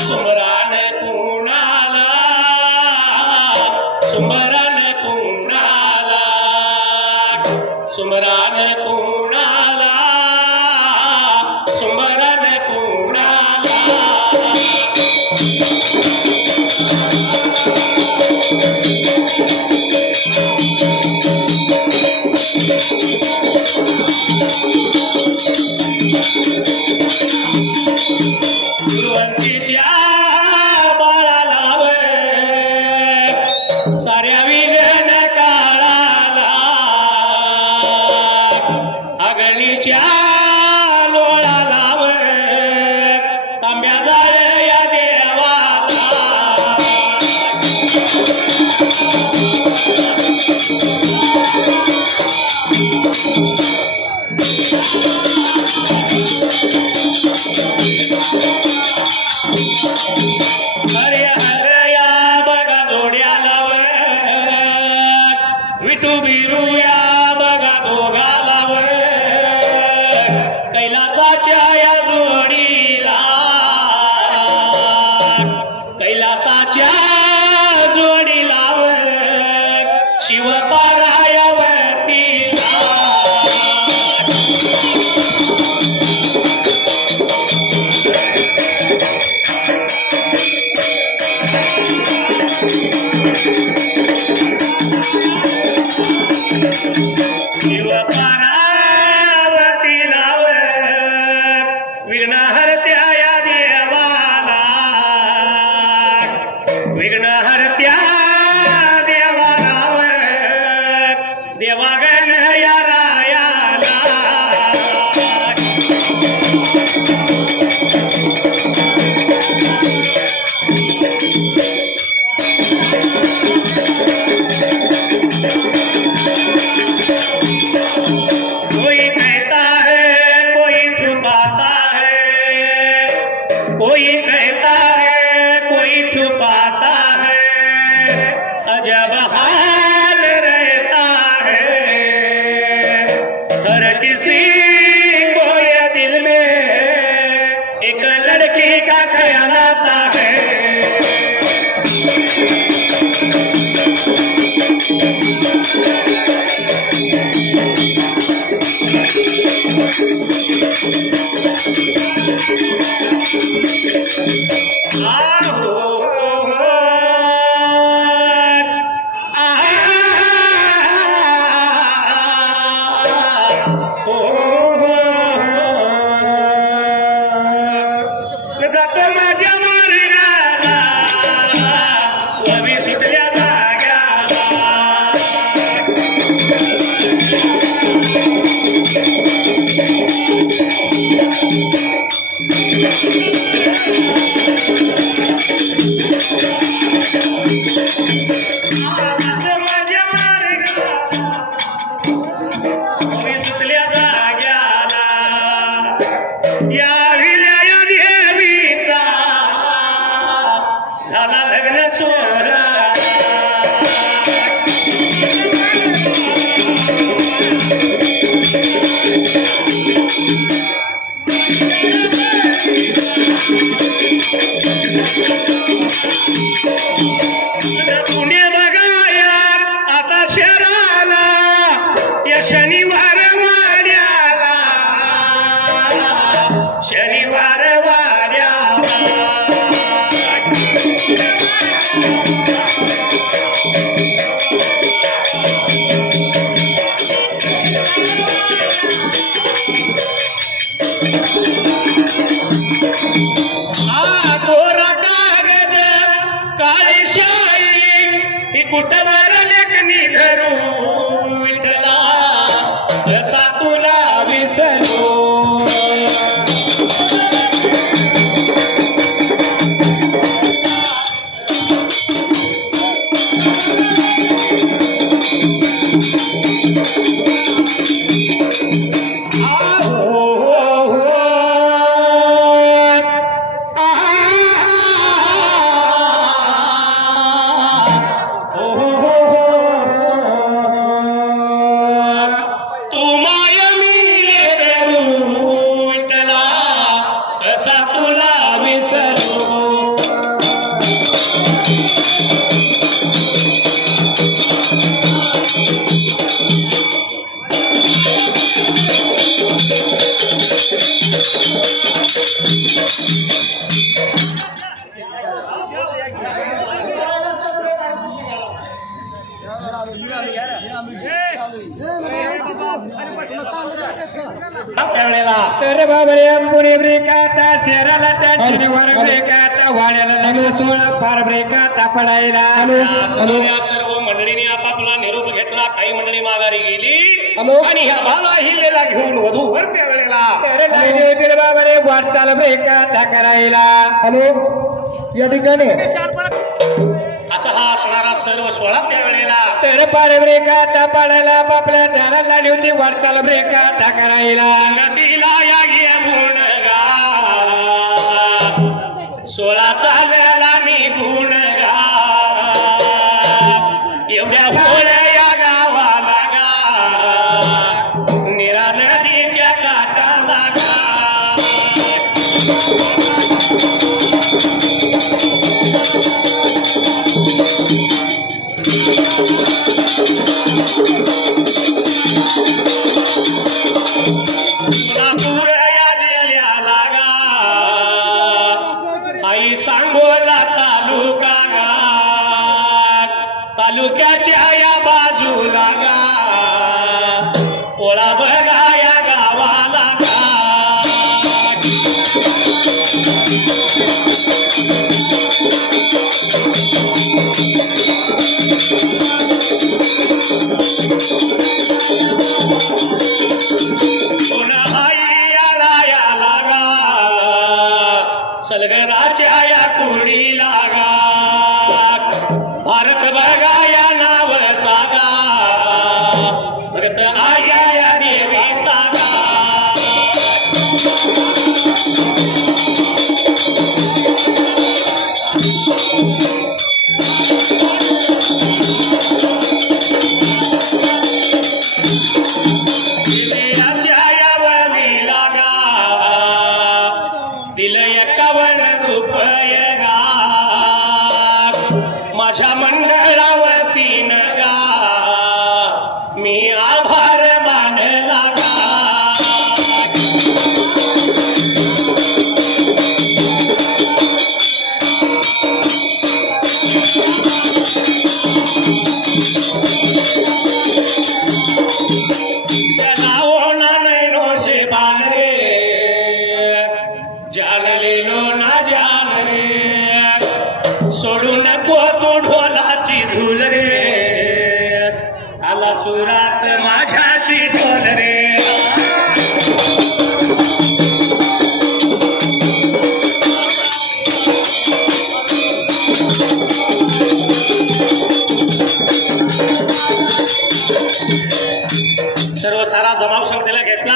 सुमरान कुणाला सुमरान कुणाला सुमरान कुणाला सुमरान कुणाला गुरुवंतीच्या बाळाला साऱ्या विघ्न काळाला अग्नीच्या लोळाला तांब्या जाळ या देवाला हरे हरया बघा जोड्याला विठू बिरूया बघा दोघाला कैलासाच्या या जोडीला कैलासाच्या जोडीला शिवपारायवतीला शिवपारावतीला विघ्नहर्त्या या देवाला विघ्नहर्त्या देवाला देवागण या रायाला कोई कहता है कोई छुपाता है कोई कहता है कोई छुपाता है अजब हाल रहता है त्यावेळेला तर बाबरे पुणे ब्रेकाता शेराला त्या शनिवार ब्रेकाता वाड्याला लागलं सोळा फार ब्रेकाता पडायला. सर्व मंडळीने आपापला निरोप घेतला. काही मंडळी माघारी गेली आणि ह्या बाला हिलेला घेऊन वधूवर त्यावेळेला तर लागली होती बाबरे वाटचाल ब्रेकाता करायला. हॅलो या ठिकाणी असा हा असणारा सर्व सोळा त्यावेळेला तर पार ब्रेकाता पडायला आपल्या दारात लागली होती वाटचाल ब्रेकाता करायला. नदीला या घेऊन गा सोळा चालला निघून गा एवढ्या होळ्या या गावाला गा निरा नदीच्या काठाला गा. आई सांगोला तालुका तालुक्याच्या या बाजूला गा पोळा बघा या गावाला गा. सलगराच्या या कुडीला गा भारत बघा या नावचा गा भरत आया या देवीचा गा. दिल्याच्या या वलीला गा दिलं 51 रुपये गा माझ्या मंडळावतीन गा मी आभार मानला गा. जनावोना नैनो से बारे जानले लो ना जान रे सोडू नको तू ढोलाची धूल रे आला सुरात माझ्याशी ढोल रे. सर्व सारा जमाव संगतीला घेतला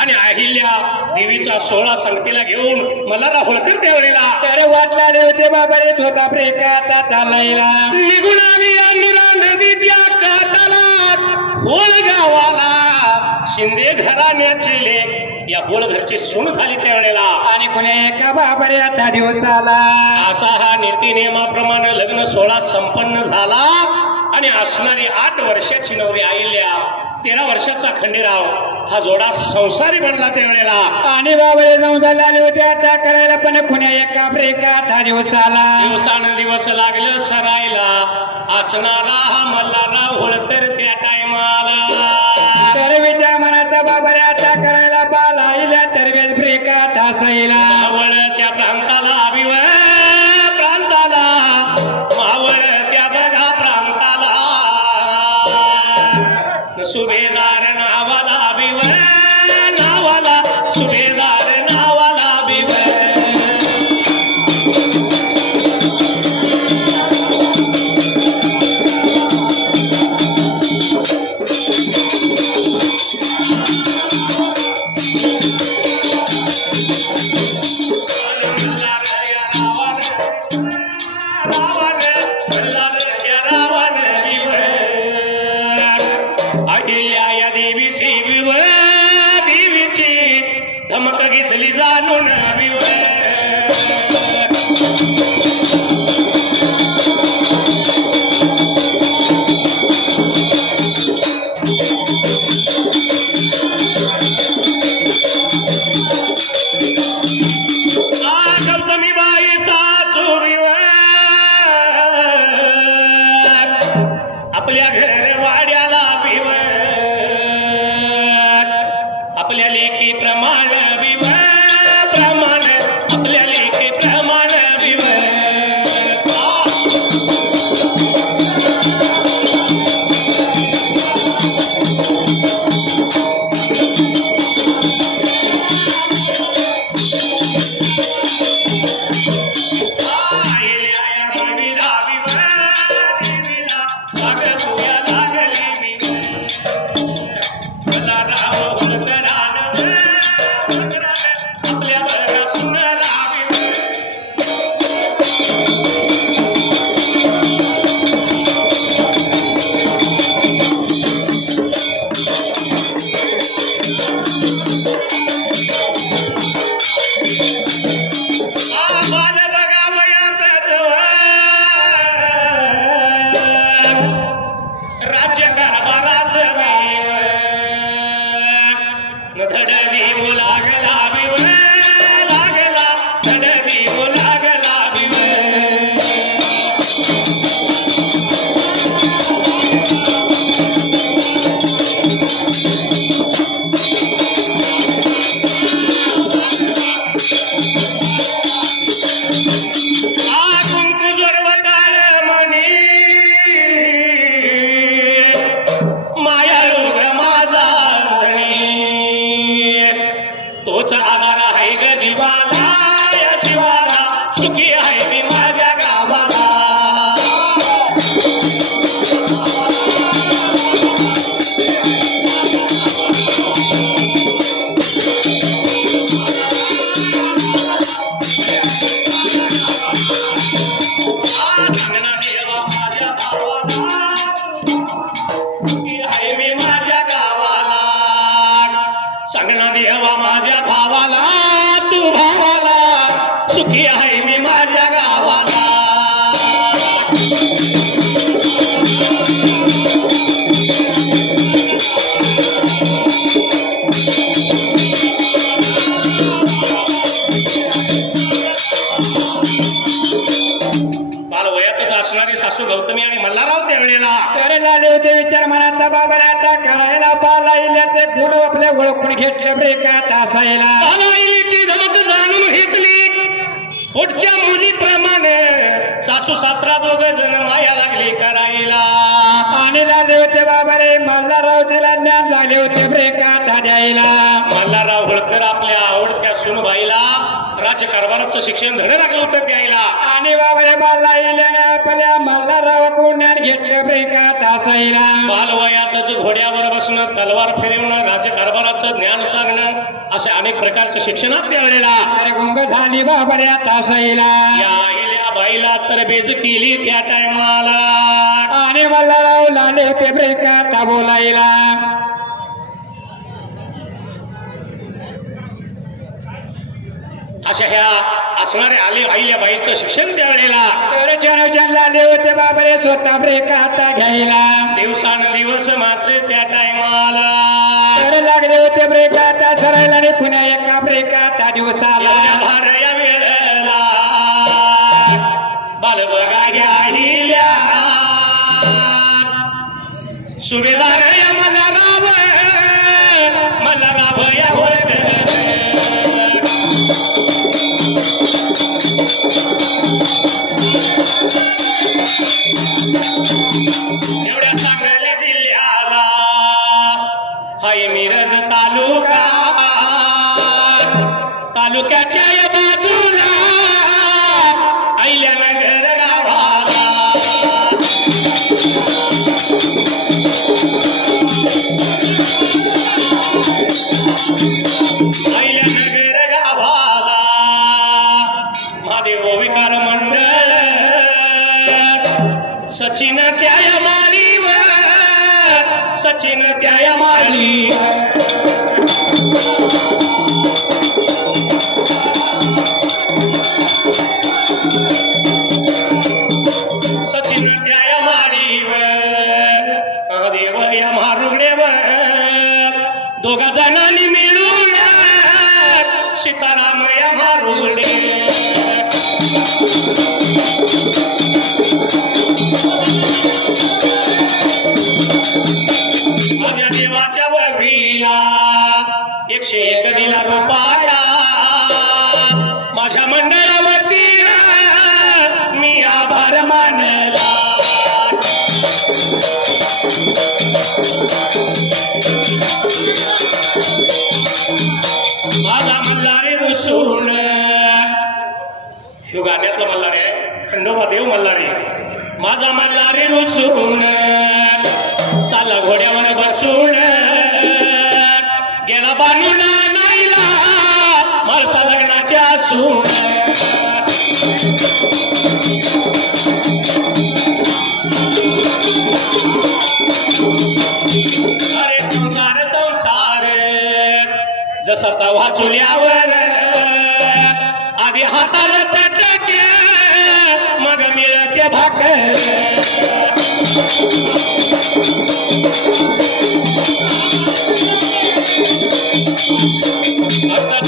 आणि अहिल्या देवीचा सोहळा संगतीला घेऊन मल्हारराव होळकर त्यावेळेला तर वाटला होते बाबारे होता ब्रेकाचा चालायला निघून आली नदीच्या काठाला होळ गावाला शिंदे घराण्याची लेक या होळ घरची सून झाली त्यावेळेला आणि कुणी एका बाबारे आता दिवस आला. असा हा नीती नियमाप्रमाणे लग्न सोहळा संपन्न झाला आणि असणारी 8 वर्षाची नवरी अहिल्या 13 वर्षाचा खंडेराव हा जोडा संसारी बनला त्यावेळेला आणि बाबारे संसार आले होते आता करायला पण कुण्या एका ब्रेकात हा दिवस आला. दिवसानं दिवस लागलं सरायला असणारा हा मल्हारराव होळकर त्या टायमाला तर विचार मनाचा बाबारे आता करायला बाला आईला तरवेज ब्रेकात हसायला मावळ त्या प्रांताला अभिव प्रांताला मावळ त्या बघा प्रांताला सुभेदार नावाला अभिव नावाला सुभेदार नावाला अभिव अहिल्या या देवीची धमक आधार आहे ग जीवाला, या जीवाला सुखी आहे मी माझ्या गावाला. सांगना देवा माझ्या भावाला, तू भावाला सुखी आहे मी माझ्या गावाला. बालवयातच असणारी सासू गौतमी आणि मल्हारराव त्यावेळेला करायला आले होते विचार मनाचा बाबर आता करायला पालाईल्याचे गुण आपले ओळखून घेतले ब्रेकात असायला. बालाईलीची धमक जाणून घेतली. पुढच्या मुलीप्रमाणे सासू सासरा दोघ जण माया लागली करायला. आणि लागले होते बाबारे मल्हाररावजीला ज्ञान झाले होते ब्रेकात द्यायला. मल्हारराव होळकर आपल्या आवडत्या सुनबाईला राजकारभाराचं शिक्षण धडे लागलं होतं द्यायला. आणि बाबारे बालाईल्याने आपल्या मल्हाररावाकडून ज्ञान घेतले ब्रेकात असायला. बालवयातच घोड्यावर बसणं, तलवार फिरवणं, राज्यकारभाराचं ज्ञान सांगणं असे अनेक प्रकारच्या शिक्षणात त्यावेळेला अरे गुंग झाली बाबारे आता असायला. या आईल्या बाईला तर बेज केली त्या टायमाला. आणि मल्हारराव लाले होते ब्रेकात बोलायला. अशा ह्या असणाऱ्या आईल्या बाईचं शिक्षण त्यावेळेला लाले होते बाबरे स्वतः ब्रेकात घ्यायला. दिवसानुदिवस मात्र त्या टायमाला तर लागले होते ब्रेकात सरायला आणि पुन्हा एका ब्रेकात दिवसाला भार या वेळेला बाल बघा घ्या हिल्या सुभेदार या मल्हारराव या एवढ्या सांगली जिल्ह्याला हाय मिरज तालुका, तालुक्याच्या या बाजूला अहिल्यानगर गावाला. अहिल्यानगर गावाला महादेव विकार मंडळ सचिन त्या मालीवर, सचिन त्या मालीवर सचिन त्या मालीवर महादेव या मारुगडेवर दोघा जणांनी मिळून सीताराम या मारुगडे. माझ्या देवाच्या वहीला 101 दिला रुपया, माझ्या मंडळावरती मी आभार मानला. माझा मल्हारी रुसून शिव गाण्यातलं मल्हारी आहे, खंडोबा देव मल्हारी. माझा मल्हारी रुसून चाला घोड्यावर बसून गेला बाणून नाईला माळसा लग्नाच्या सून. अरे संसार संसार जसा तवा चुल्यावर आधी हाताला चटके मग मिळते भाकर.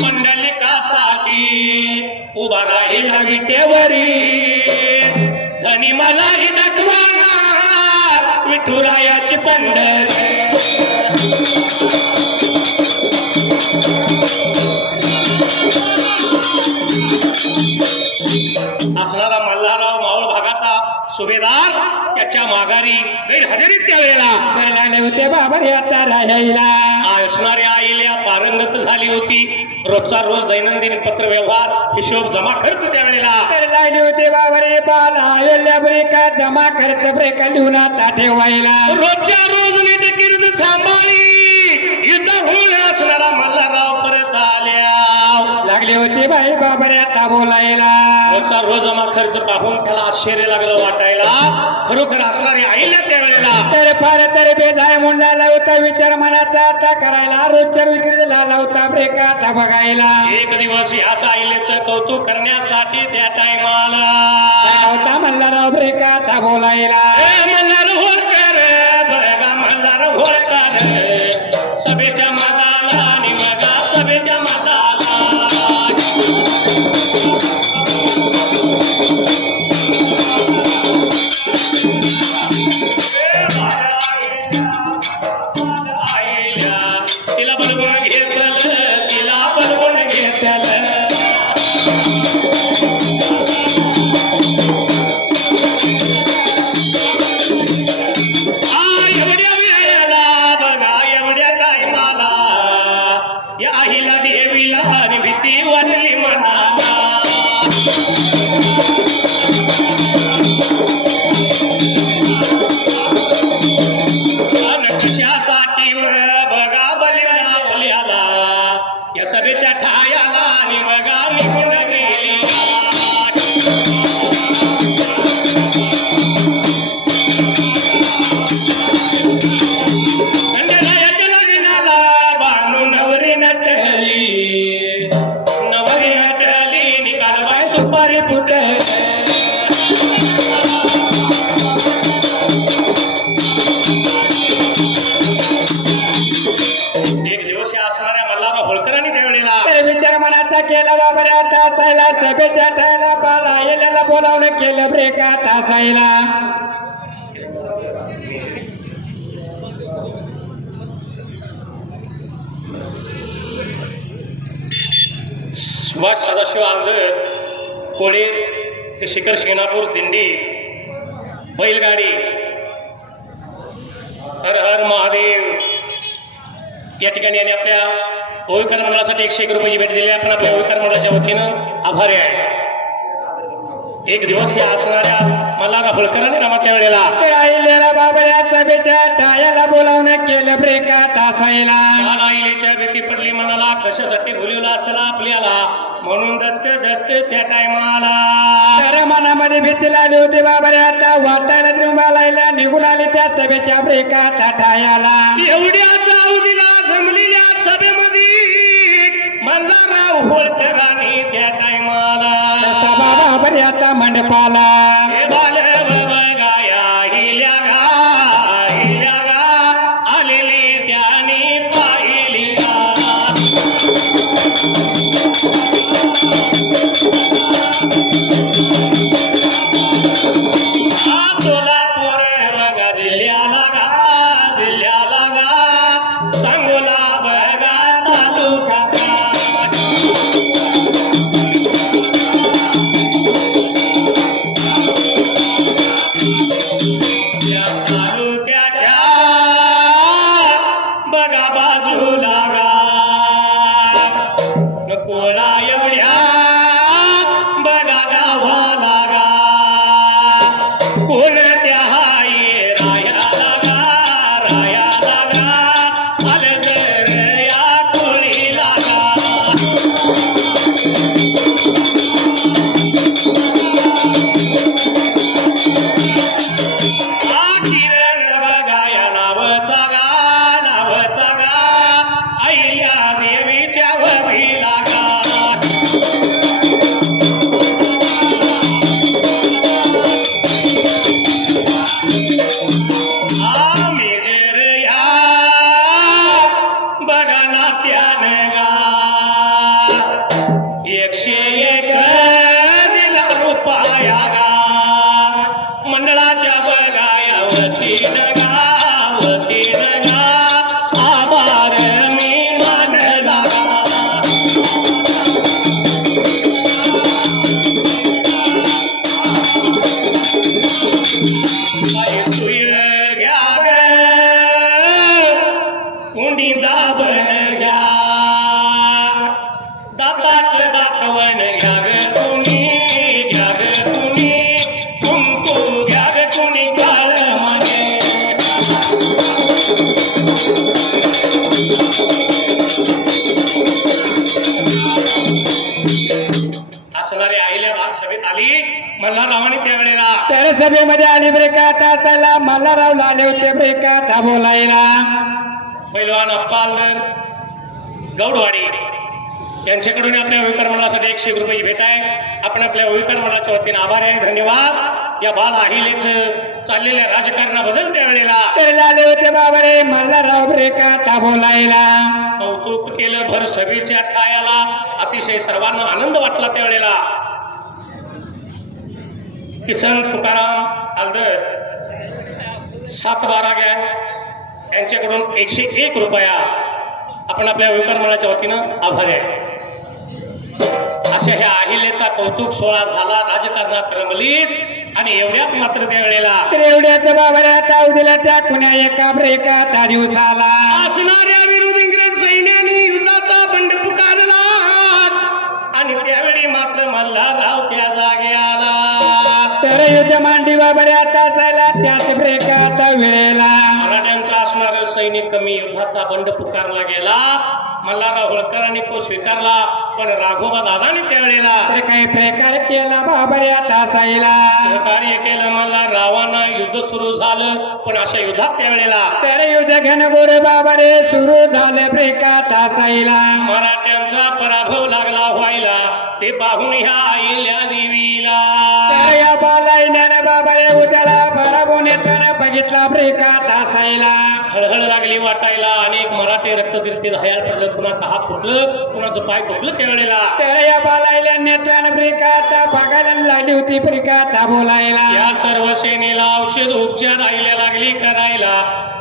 मंडलिकासाठी उभा राहील विटेवरी धनी मलाही दाखवाना विठुरायाची पंढरी. असणारा मल्हारराव मावळ भागाचा सुभेदार त्याच्या माघारी गैरहजेरीत त्यावेळेला लागले होते बाबर आता राहायला. असणारी आईल्या पारंगत झाली होती. रोजचा रोज दैनंदिन पत्र व्यवहार हिशोब जमा खर्च त्यावेळेला तर लागली होती बाबरे बाला अयोध्या ब्रेका जमा खर्च ब्रेका लिहून आता ठेवायला. रोजच्या रोज नीट कीर्त सांभाळी इथं होऊन असणारा मल्हारराव परत आल्या. लागली होती बाई बाबरे आता बोलायला. रोजचा रोज जमा खर्च पाहून त्याला आश्चर्य लागलं वाटायला. खरोखर असणारी आईल्या त्यावेळेला तर फार तर बेजाय मुंडाला होता विचार मनाचा आता करायला. रोजच्या विक्रीला लावता ब्रेका आता बघायला. एक दिवस ह्याच आईलेचं कौतुक करण्यासाठी त्या टायमाला होता मल्हारराव ब्रेका आता बोलायला. मल्हार होळकर बघा मल्हार होळकर सभेच्या मताला आणि बघा सभेच्या मताला तिला बलवून घेतलं तिला बलवून घेतलं. एवढ्या वेळेला बघा एवढ्या टायमाला या आईला देवीला आणि भीती वाटली मनाला. कशासाठी बघा बलिला आपल्याला या सभेच्या ठायाला आणि बघा निघून गेली. खंडेरायाच्या लग्नाला बानू नवरी नटली निकाल बाय सुपारी फुटली. एक दिवस या असणाऱ्या मल्हारराव होळकरांनी त्यावेळेला तर विचार मनाचा केला बाबरे आता असायला. सभेच्या ठायला बाला येल्याला बोलावलं केलं ब्रेका आता असायला. सुभाष सदाशिव आंधळ कोळे ते शिखर शिंगणापूर दिंडी बैलगाडी हर हर महादेव या ठिकाणी यांनी आपल्या होळकर मंडळासाठी 101 रुपयाची भेट दिली. आपण आपल्या होळकर मंडळाच्या वतीनं आभारी आहे. एक दिवस या असणाऱ्या मल्हारराव होळकरांनी नामाच्या वेळेला तर आईलेला बाबऱ्या सभेच्या ठायाला बोलावणं केलं ब्रेका आता असायला. आईलेच्या भीती पडली मनाला कशासाठी बोलवलं असेल आपल्याला म्हणून दचक त्या टायमाला तर मनामध्ये भीती लागली होती बाबऱ्या आता वाटायला त्रिंबाला निघून आली त्या सभेच्या ब्रेका आता ठायाला. एवढ्या जाऊदीला जमलेल्या सभेमध्ये मल्हारराव होळकरांनी त्या टायमाला सभा बाबऱ्या आता मंडपाला हे बाल बघाया हिल्या गा आलेली त्याने पाहिली सोलापूर बघा जिल्ह्याला गा सांगोला बघा तालुका बघा बाजूला कोळा एवढ्या बघा गावाला कोणत्या रायाला अलगर या कोळीला किरण बघा या नावचा गा तुम्ही दाबण घ्या दाताचं दाखवण घ्या ग तुम्ही कुंकू घ्या ग कोणी काळ म्हणे असणारी आईल्या भाग सभेत आली मल्हाररावांनी त्यावेळेला तर सभेमध्ये आली ब्रेका तासाला मल्हारराव झाले होते ब्रेका ता बोलायला पैलवान अप्पालकर गौडवाडी यांच्याकडून आपल्या विकार मंडळासाठी 100 रुपये भेट आहे. आपण आपल्या विकार मंडळाच्या वतीने आभार आहे. धन्यवाद. या बाल अहिलेच चाललेल्या राजकारणाबद्दल त्यावेळेला तर झाले होते बाबरे मल्हारराव ब्रेका ता बोलायला कौतुक केलं भर सभेच्या ठायाला. अतिशय सर्वांना आनंद वाटला त्यावेळेला. किसन तुकाराम हलदर 712 घ्या यांच्याकडून 101 रुपया आपण आपल्या विकार मंडळाच्या वतीनं आभारी आहे. अशा ह्या अहिलेचा कौतुक सोहळा झाला राजकारणात रंगलीत आणि एवढ्यात मात्र त्यावेळेला तर एवढ्याच बाबऱ्या ताव दिला त्या कुण्या एका ब्रेका ता दिवसाला असणाऱ्या विरोधी इंग्रज सैन्याने युद्धाचा बंड पुकारला आणि त्यावेळी मात्र मल्हारराव त्या जागे आला. तर युद्ध मांडी बाबऱ्या तासाला त्याच ब्रेका ता वेळेला मराठ्यांचा असणारा सैनिक कमी युद्धाचा बंड पुकारला गेला. मल्हारराव होळकरांनी तो स्वीकारला पण राघोबा दादाने त्यावेळेला तर काही प्रकार केला बाबऱ्या तासाईला कार्य केलं. मल्हाररावांना युद्ध सुरू झालं पण अशा युद्धात त्यावेळेला तर युद्ध घनघोर बाबरे सुरू झाले ब्रेका तासाईला मराठ्यांचा पराभव लागला व्हायला ते पाहून ह्या आईल्या देवीला तर या बालाईने बाबरे उद्याला पराभव नेताना बघितला ब्रेका तासाईला हळहळ लागली वाटायला. अनेक मराठे रक्ततीर्थी हयाल पडलं. कुणाचं हात फुटलं कुणाचं पाय फुटलं त्यावेळेला तर या बालाईला नेत्यानं ब्रेका ता बघायला लागली होती ब्रेका ता बोलायला या सर्व सेनेला औषध उपचार आईला लागली करायला.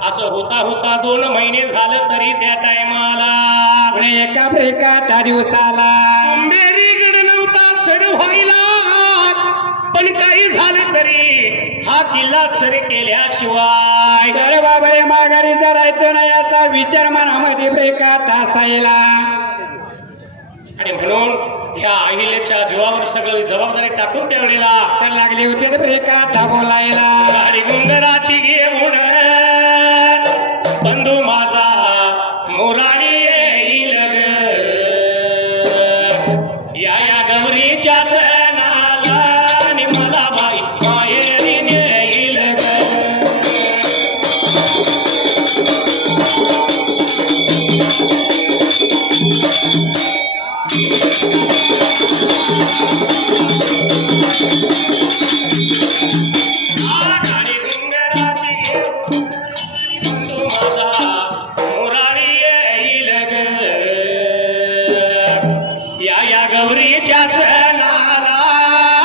असं होता होता 2 महिने झालं तरी त्या टायमाला एका ब्रेका ता दिवसाला अंबेरीगड नव्हता सर व्हायला पण काही झालं तरी हा किल्ला सर केल्याशिवाय तर बाबरे माघारी जरायचं ना याचा विचार मनामध्ये ब्रेका तासाईला आणि म्हणून ह्या अहिलेच्या जीवावर सगळी जबाबदारी टाकून त्यावेळेला तर लागली होती ब्रेका ता बोलायला गाडी गुंगराची घेऊन बंधू माझा मोराडी येईल या गौरीच्या सणाला आणि मला बाई माहेरी येईल गाडी गुंगराची घेऊन बंधू माझा मोराडी येईल या गौरीच्या सणाला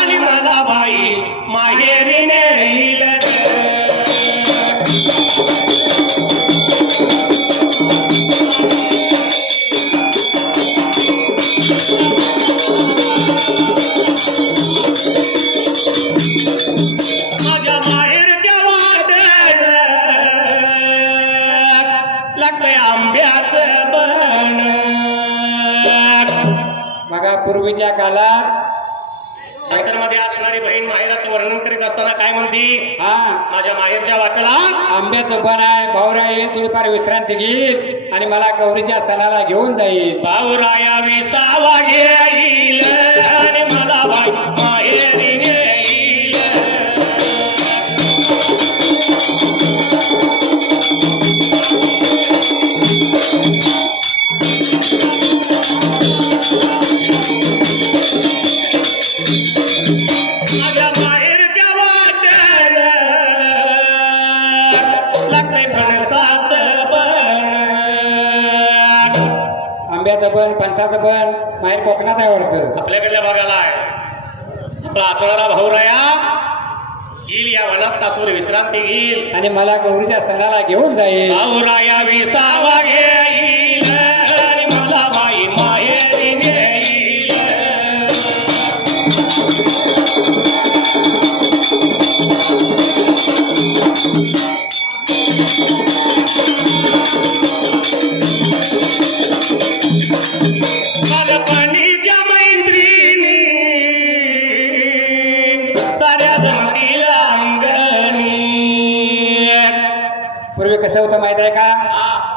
आणि मला बाई माहेरी नेईल माझ्या माहेरच्या वाटेत लागतंय आंब्याचं बन. बघा पूर्वीच्या काळात सासरमध्ये असणारी बहीण माहेराचं वर्णन करीत असताना काय म्हणती हा माझ्या माहेरच्या वाटेला आंब्याचं बन आहे भाऊरा येईल थोडीफार विश्रांती घेईल आणि मला गौरीच्या सणाला घेऊन जाईल भाऊराया विसावा घेईल आणि मला बाई माहेरी नेईल. माझ्या माहेरच्या वाटेल लागतंय फणसाचं बन. आंब्याचं बन फणसाचं बन माहेर कोकणात आहे वाटतं आपल्याकडल्या भागाला आहे. आपला असणारा भाऊराया येईल या वनात तासभर विश्रांती घेईल आणि मला गौरीच्या सणाला घेऊन जाईल भाऊराया विसावा घेईल आणि मला बाई माहेरी नेईल.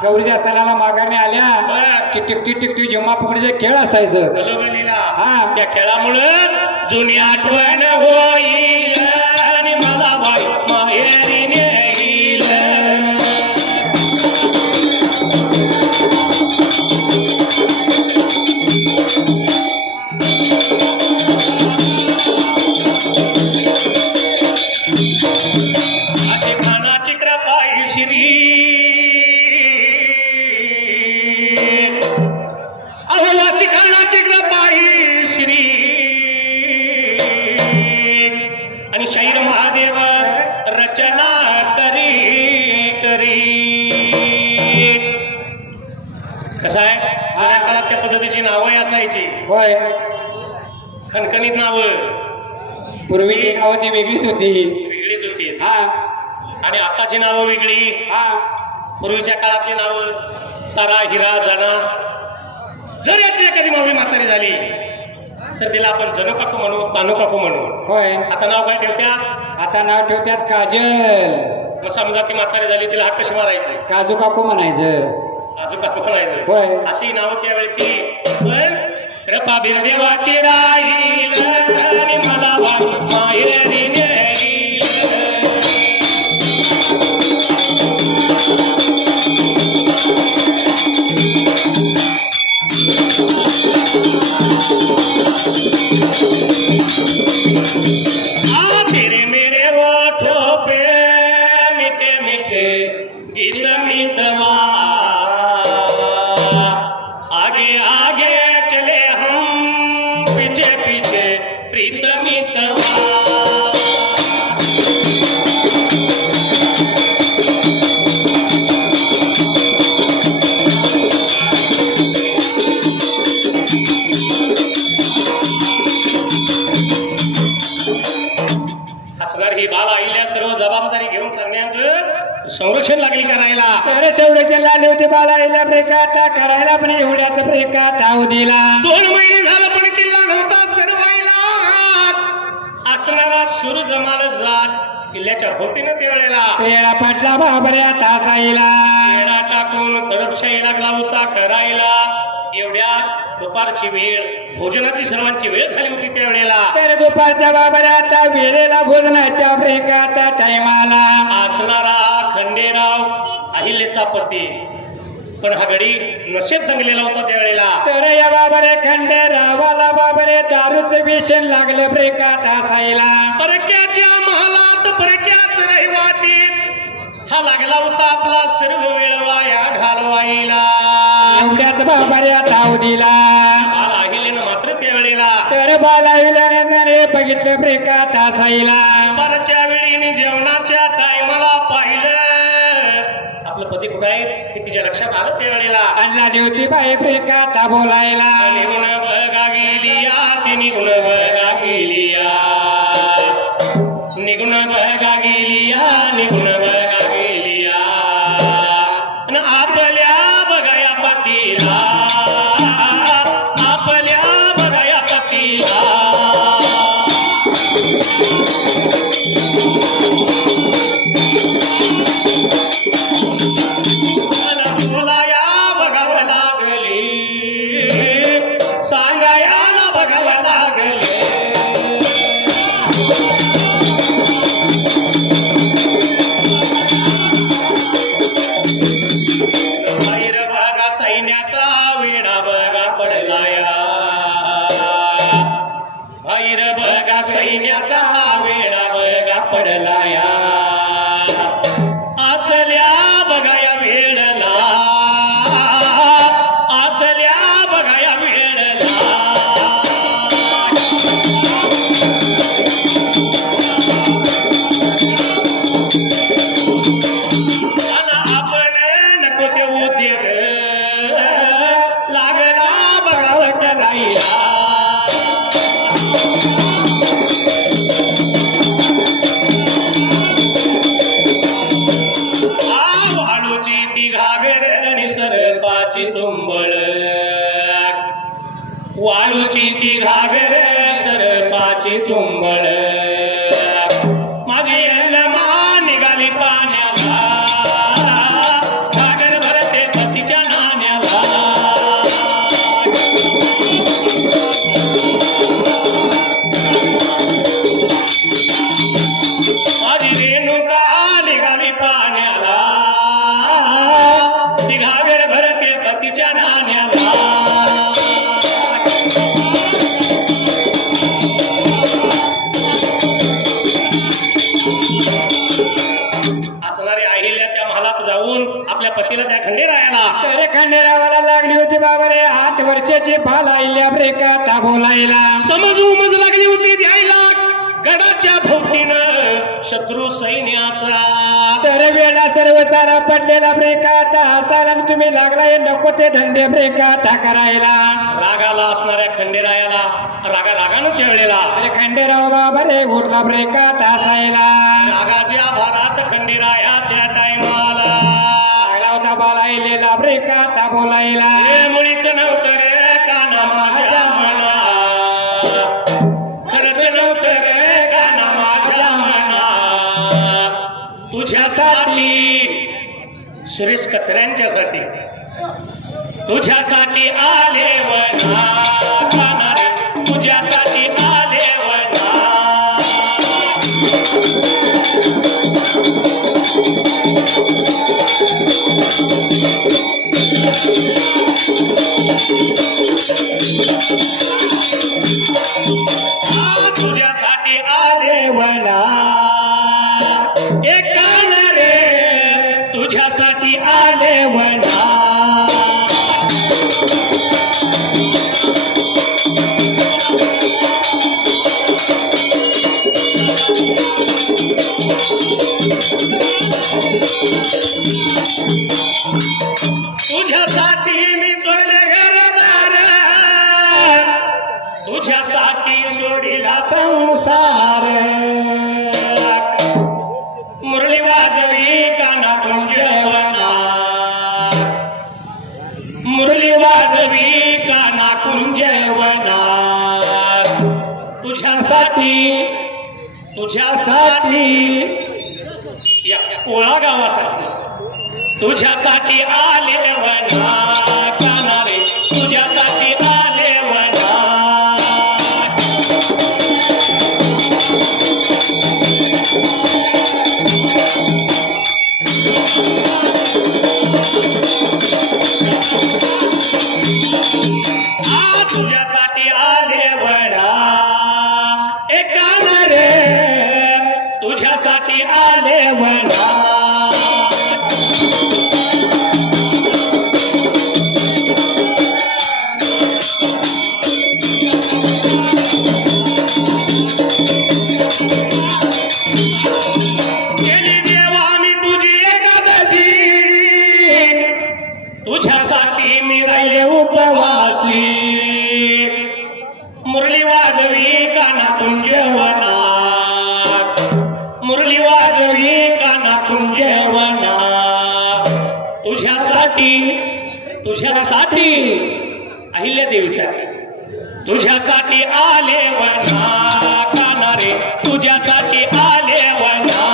गौरीच्या सणाला माघारने आल्या की टिकटी टिकटी जेव्हा फुगडीचे खेळ असायचं हा त्या खेळामुळं जुनी आठवण होईल आणि मला बाई माहेरी नेईल. अशी खानाची कृपा श्री अहोवाची खानाची कृपा श्री आणि शाहीर महादेव रचना करी कसं आहे त्या काळात त्या पद्धतीची नावं असायची. होय खणखणीत नावं पूर्वीची नावं ती वेगळीच होती. वेगळीच होती. हा आणि आताची नावं वेगळी. हा पूर्वीच्या काळातली नावं तारा हिरा जाना. जर यातली एखादी मावळी म्हातारी झाली तर तिला आपण जनू काकू म्हणू तानू काकू म्हणू. होय आता नाव काय ठेवत्या? आता नाव ठेवत्यात काजल. मग समजा ती म्हातारी झाली तिला हात कशी मारायची? काजू काकू म्हणायचं. काजू काकू म्हणायचं. होय अशी नावं त्यावेळेची. पण कृपा बिरदेवाची राहील आणि मला माहेरी नेईल. तेरे मेरे होठों पे मीठे मीठे गीत मितवा आगे आगे चले हम पीछे पीछे प्रीत मितवा. असणार ही बाल आईल्या सर्व जबाबदारी घेऊन सांगण्याचं संरक्षण लागेल करायला. तर संरक्षण लागले होते बाळाईला ब्रेकाटा करायला पण एवढ्याच ब्रेका धाव दिला. 2 महिने झालं पण किल्ला नव्हता सरवायला. असणारा सूर जमाल जात किल्ल्याच्या भोवतीनं तेवढेला तेळा पटला बाबऱ्या तासाईला. येडा टाकून तडपशाही लागला होता करायला. एवढ्या दुपारची वेळ भोजनाची सर्वांची वेळ झाली होती त्यावेळेला. तर दुपारच्या बाबऱ्या वेळेला भोजनाच्या ब्रेकाचा टाइमाला असणारा खंडेराव अहिल्याचा पती पण हा गडी नशेत जंगलेला होता त्यावेळेला. तर या बाबरे खंडेरावाला बाबरे दारूचं व्यसन लागलं ब्रेकात असायला. परक्याच्या महालात परक्याच रहिवाटीत हा लागला होता आपला सर्व वेळ वाया घालवायला. एवढ्याच बाबऱ्या धाव दिला. अहिल्यानं मात्र त्यावेळेला तर बालाईला बघितलं ब्रेकात असायला. दुपारच्या वेळी जेवणाच्या टायमाला पाहिलं आपलं पती कुठं आहे हे तिच्या लक्षात आलं त्यावेळेला. आणला होती बाई ब्रेकात बोलायला. निघून बघा गेलिया ती निघून बघा गेलिया निघून बघा गेलिया निघून बघा गेलिया आणि आपल्या बघाया पतीला आपल्या बघाया पतीला. बोलाया बघावं लागली सांगायाला बघावं लागले. बाहेर बघा सैन्याचा वेढा बघा पडलाया. बाहेर बघा सैन्याचा वेढा बघा पडलाया. असल्या बघाया वेळला असल्या बघाया वेळला. आपण नको ते उद्योग लागला बघावं करायला. वाळूची ती घागर आणि सरपाची तुंबळ वाळूची ती घागर सरपाची तुंबळ माझी एलमा निघाली पाण्याला घागर भरते अरे खंडेरावाला लागली होती बाबा रे 8 वर्षाची बालाईल्या ब्रेकात बोलायला समज उमज लागली होती द्यायला गडाच्या भोवतीनं शत्रू सैन्याचा तर वेळा सर्व चारा पडलेला ब्रेकात हसायला तुम्ही लागलाय नको ते धंदे ब्रेकात करायला रागाला असणाऱ्या खंडेरायाला रागानं खेळलेला अरे खंडेराव बाबा रे उठला ब्रेकात हसायला रागाच्या भारात खंडेराया त्या टायमाला लागला होता बालाईलेला ब्रेकात बोलायला हे मुळीच नव्हतं रे काना माझ्या मना खरंच नव्हतं रे काना माझ्या मना तुझ्यासाठी सुरेश कचऱ्यांच्यासाठी तुझ्यासाठी आले वना काना रे तुझ्यासाठी आले वना तुझ्यासाठी आले वना एक काना रे तुझ्यासाठी आले वना तुझ्यासाठी मी सोडले घरदार तुझ्यासाठी सोडिला संसार मुरली वाजवी काना कुंजवना मुरली वाजवी काना कुंजवना तुझ्यासाठी या कोळा गावासाठी तुझ्यासाठी आले वना काना रे तुझ्यासाठी आले वना तुझ्यासाठी आले वना एक काना रे तुझ्यासाठी आले वना तुझ्यासाठी मी राहिले उपवासी मुरली वाजवी काना कुंजवना मुरली वाजवी काना कुंजवना तुझ्यासाठी अहिल्यादेवीसाठी तुझ्यासाठी आले वना काना रे तुझ्यासाठी आले वना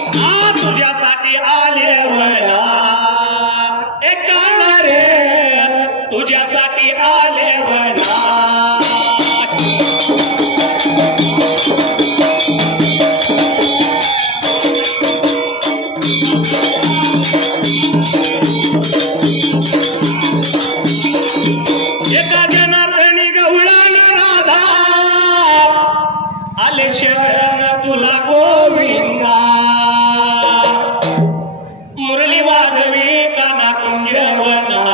तुझ्यासाठी आले वना एक काना रे तुझ्यासाठी आले वना एका जनार्दनी गवळण राधा आले शरण तुला गोविंदा मुरली वाजवी काना कुंजवना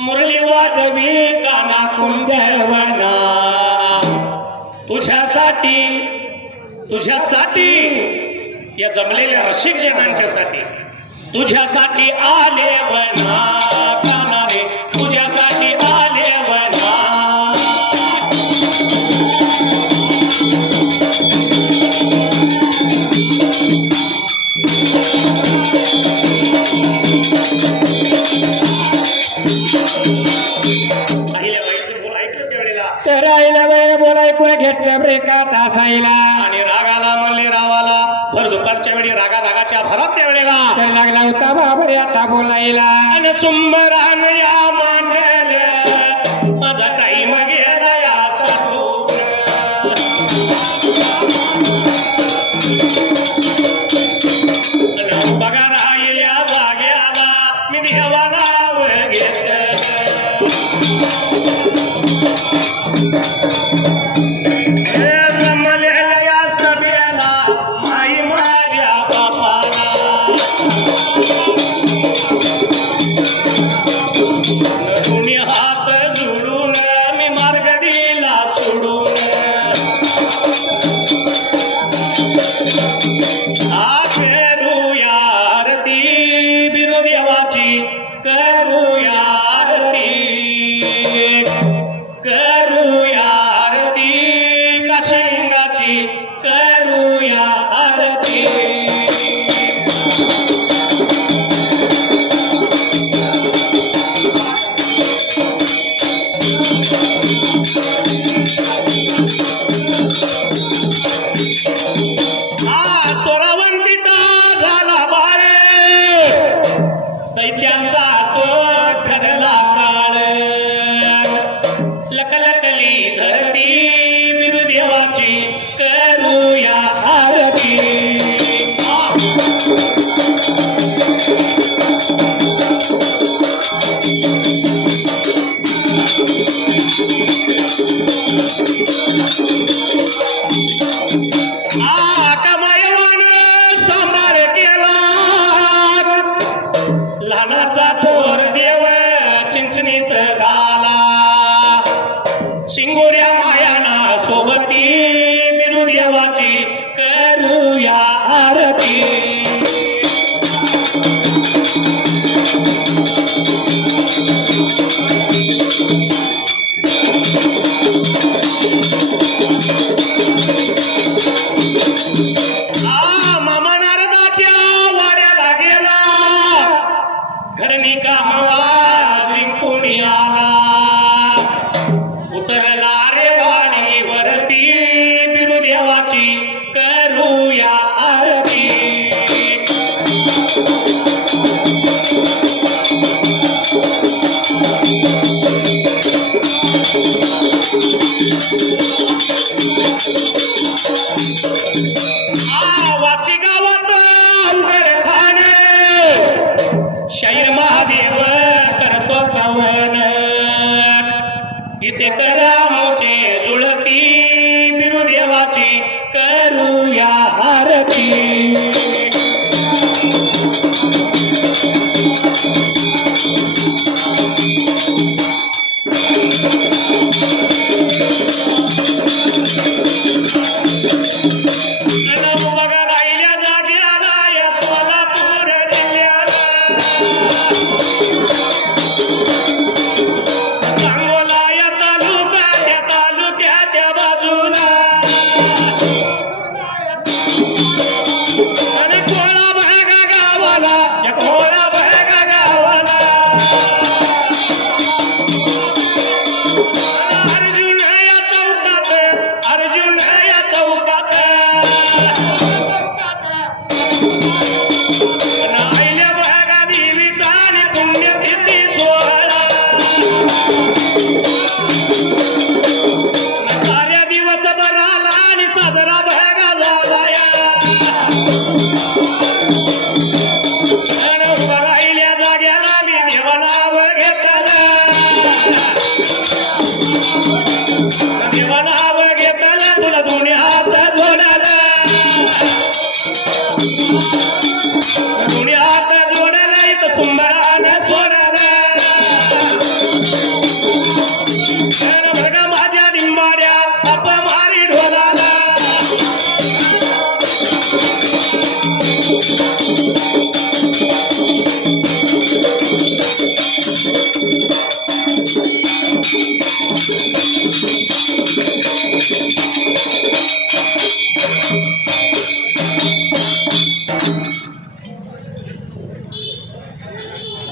मुरली वाजवी काना कुंजवना तुझ्यासाठी या जमलेल्या रसिक जनांच्यासाठी तुझ्यासाठी आले वना काना रे तुझ्यासाठी आले वना तर आईला बाई बोलाय कोण घेतलं ब्रेकात हसायला आणि रागाला म्हणले रावाला भर दुपारच्या वेळी रागाच्या भरात त्या वेळेला तर लागला होता बाबरे आता बोलायला आणि सुंबरान या मांडल्या माझा टाईम गेला या बघा राहिल्या जाग्याला मी देवा नाव घेतलं जमलेल्या सभेला माई माझ्या बापाला दोन्ही हात जोडून मी मार्ग दिला सोडून करूया आरती बिरुदेवाची करूया आरती करूया आरती काशिंगाची करूया आरती सोरावंतीचा झाला बाळे दैत्यांचा तो ठरला काळ लकलकली धरती बिरुदेवाची करूया आरती कमायवान सांभार केला लहानाचा थोर देव चिंचणीत झाला शिंगोऱ्या मायाना सोबती बिरुदेवाची करूया आरती मामा नारदाच्या वाड्याला गेला घडणी कामवा जिंकून आला उतरला रे वाडीवरती बिरुदेवाची करूया आरती वाची गावात अंबरखाने शाहीर महादेव करतो पवन इथे करामोचे जुळती बिरुदेवाची करूया आरती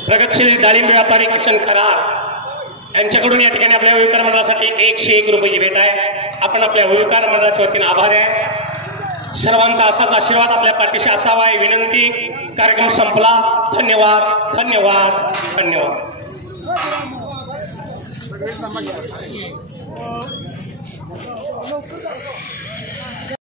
प्रगतशील डाळिंब व्यापारी किशन खरार यांच्याकडून या ठिकाणी आपल्या विकार मंडळासाठी 101 रुपयाची भेट आहे. आपण आपल्या विकार मंडळाच्या वतीने आभार आहे. सर्वांचा असाच आशीर्वाद आपल्या पाठीशी असावा ही विनंती. कार्यक्रम संपला. धन्यवाद धन्यवाद धन्यवाद.